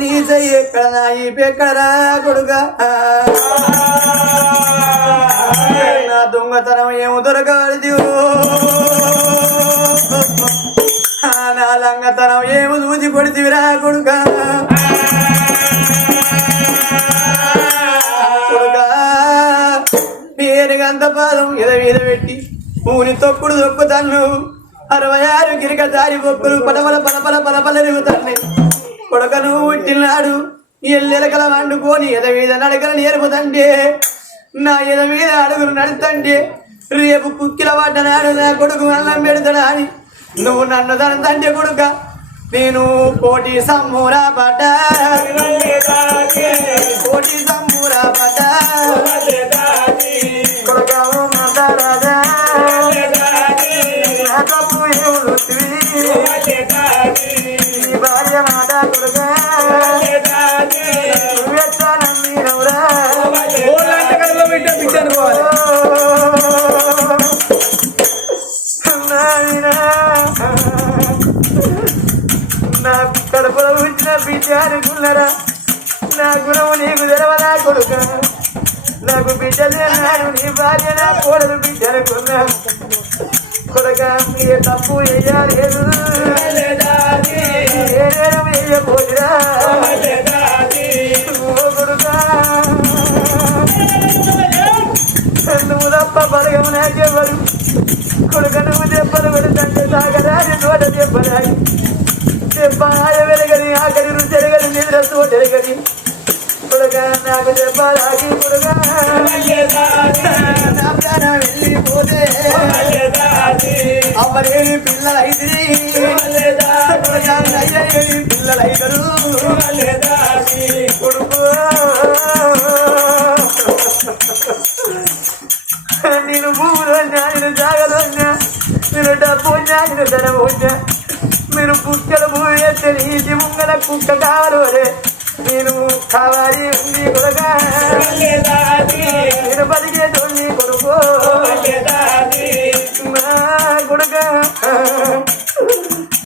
నీ చెయ్యి ఎక్కడ నా ఈ పెక్కడరా కొడుక నా దొంగతనం ఏమో దొరకదు నా లంగతనం ఏమో చూసి కొడితివిరా కొడుక పేరుగంత పాదం ఎద పెట్టి ఊని తొక్కుడు దొక్కుతాను 66 గిరిక దారి బొక్కులు పడవల పలపల పలపల దిగుతాను కొడుక నువ్వు పుట్టినాడు ఎల్లెలకల వండుకొని ఎద మీద నడకలు నేర్పుతంటే నా ఎద మీద అడుగులు నడుతంటే రేపు కుక్కిల పడ్డనాడు నా కొడుకు అన్నం పెడతాడా అని నువ్వు నన్ను తనంటే కొడుక నేను కోటి సమ్మూరా పడ్డా కోటి సమ్మూరా పడ్డా కొడుక రాజా భార్య మాట కొడుక నా కడపలో ఉంచిన బిడ్డ అనుకున్నారా నా గుణము నీకు తెలవనా కొడుక నాకు బిడ్డలేనాడు నీ భార్య నా కోడలు బిడ్డ అనుకున్నా కొడుక ఏ తప్పు వేయలేదు వేయపోదురా కొడుక నువ్వు తప్ప బలగము నాకెవ్వరు కొడుక నువ్వు చెప్పలు పెడుతుంటే సాగరాని తోట చెప్పరాని చెప్పాయ వెరగని ఆఖరి రుచెరగని నిద్ర తోటెరగని కొడుక నాకు చెప్పాలి కొడుక నా ప్రాణం వెళ్ళిపోతే అమ్మలేని పిల్లలైతే పిల్లలైతరు కొడుకు నేను భూములు ఉన్నా నేను జాగలు ఉన్నా నేను డబ్బు ఉన్నా నేను ధనం ఉన్నా మీరు కుక్కలు భూమి వేస్తే నీటి ముంగల కుక్క కావాలి నేను కావాలి ఉంది కొడుక నేను బతికేటోని కొడుకు కొడుక